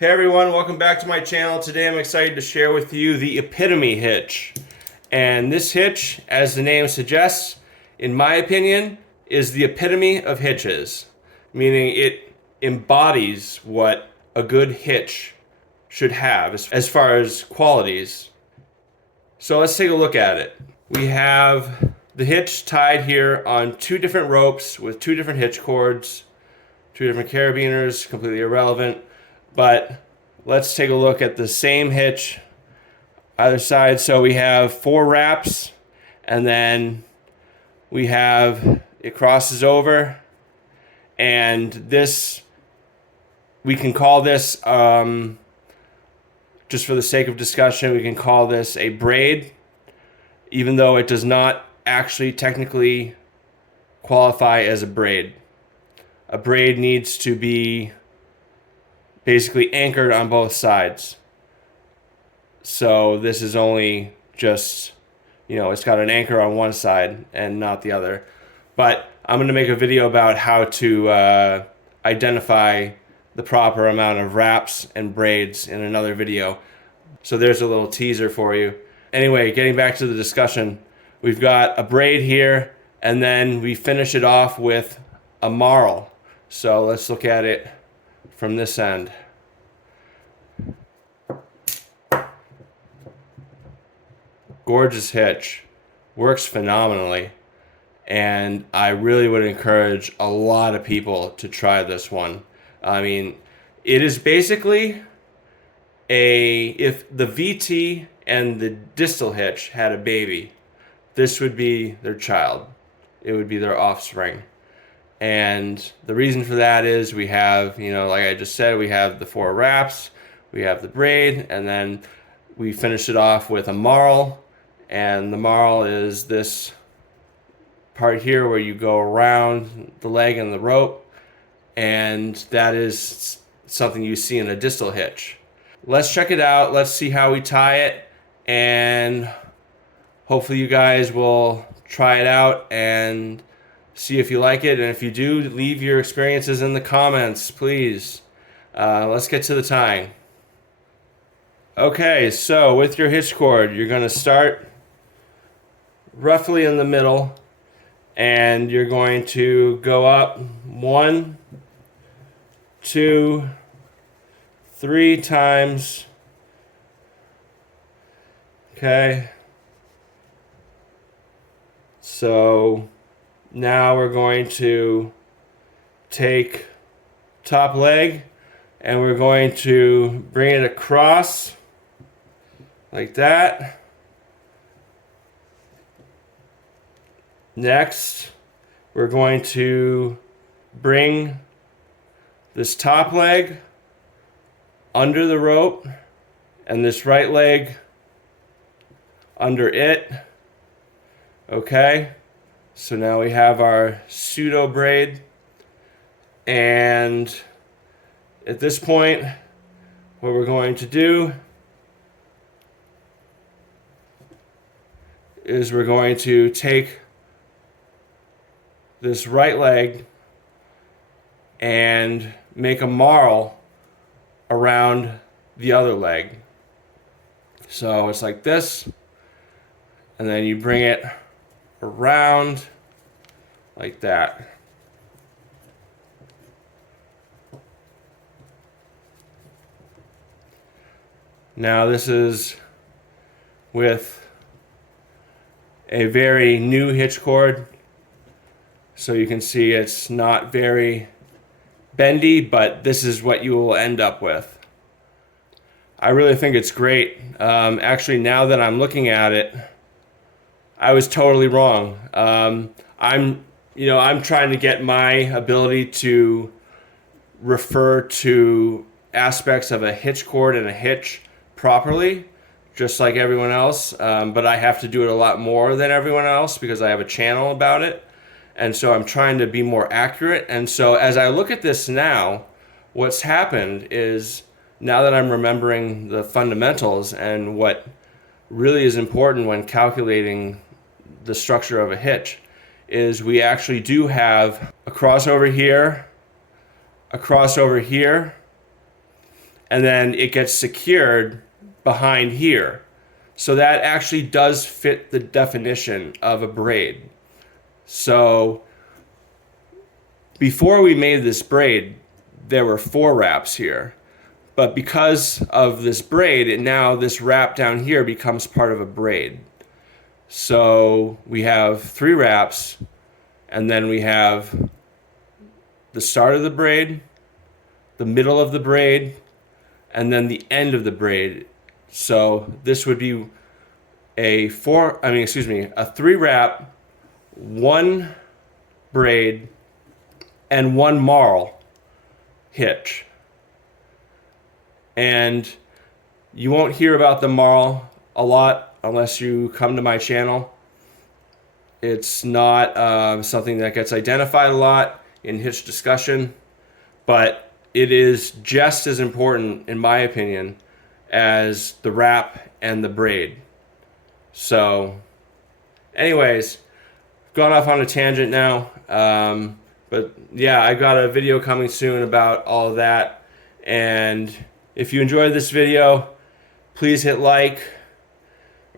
Hey everyone, welcome back to my channel. Today I'm excited to share with you the epitome hitch. And this hitch, as the name suggests, in my opinion, is the epitome of hitches. Meaning it embodies what a good hitch should have as far as qualities. So let's take a look at it. We have the hitch tied here on two different ropes with two different hitch cords, two different carabiners, completely irrelevant. But let's take a look at the same hitch either side. So we have 4 wraps, and then we have it crosses over, and this we can call this just for the sake of discussion, we can call this a braid, even though it does not actually technically qualify as a braid. A braid needs to be basically anchored on both sides. So this is only just, it's got an anchor on one side and not the other. But I'm going to make a video about how to identify the proper amount of wraps and braids in another video. So there's a little teaser for you. Anyway, getting back to the discussion, we've got a braid here, and then we finish it off with a marl. So let's look at it from this end. Gorgeous hitch, works phenomenally, and I really would encourage a lot of people to try this one. I mean, it is basically if the VT and the Distel hitch had a baby, this would be their child. It would be their offspring. And the reason for that is we have, like I just said, we have the 4 wraps, we have the braid, and then we finish it off with a marl. And the marl is this part here where you go around the leg and the rope, and that is something you see in a Distel hitch. Let's check it out. Let's see how we tie it, and hopefully you guys will try it out and see if you like it, and if you do, leave your experiences in the comments, please. Let's get to the tying. Okay, so with your hitch cord, you're going to start roughly in the middle, and you're going to go up 1, 2, 3 times. Okay, so now we're going to take top leg and we're going to bring it across like that. Next, we're going to bring this top leg under the rope and this right leg under it. Okay. So now we have our pseudo braid, and at this point what we're going to do is we're going to take this right leg and make a marl around the other leg. So it's like this, and then you bring it around like that. Now this is with a very new hitch cord, so you can see it's not very bendy, but this is what you will end up with. I really think it's great. Actually, now that I'm looking at it, I was totally wrong. I'm trying to get my ability to refer to aspects of a hitch cord and a hitch properly, just like everyone else. But I have to do it a lot more than everyone else because I have a channel about it. And so I'm trying to be more accurate. And so as I look at this now, what's happened is, now that I'm remembering the fundamentals and what really is important when calculating the structure of a hitch, is we actually do have a crossover here, and then it gets secured behind here. So that actually does fit the definition of a braid. So before we made this braid, there were 4 wraps here. But because of this braid, now this wrap down here becomes part of a braid. So we have 3 wraps, and then we have the start of the braid, the middle of the braid, and then the end of the braid. So this would be a 3 wrap, 1 braid, and 1 marl hitch. And you won't hear about the marl a lot unless you come to my channel. It's not something that gets identified a lot in hitch discussion, but it is just as important, in my opinion, as the wrap and the braid. So anyways, gone off on a tangent now, but yeah, I got a video coming soon about all of that. And if you enjoyed this video, please hit like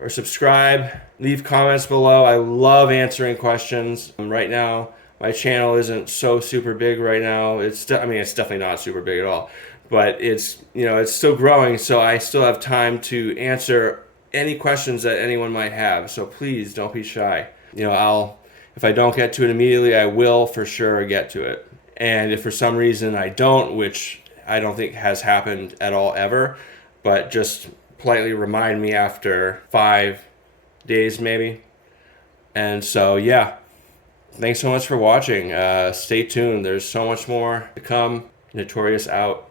or subscribe, leave comments below. I love answering questions. Right now my channel isn't so super big right now. It's definitely not super big at all, but it's still growing, so I still have time to answer any questions that anyone might have. So please don't be shy. If I don't get to it immediately, I will for sure get to it. And if for some reason I don't, which I don't think has happened at all ever, but just politely remind me after 5 days maybe. And so yeah, thanks so much for watching. Stay tuned. There's so much more to come. Notorious out.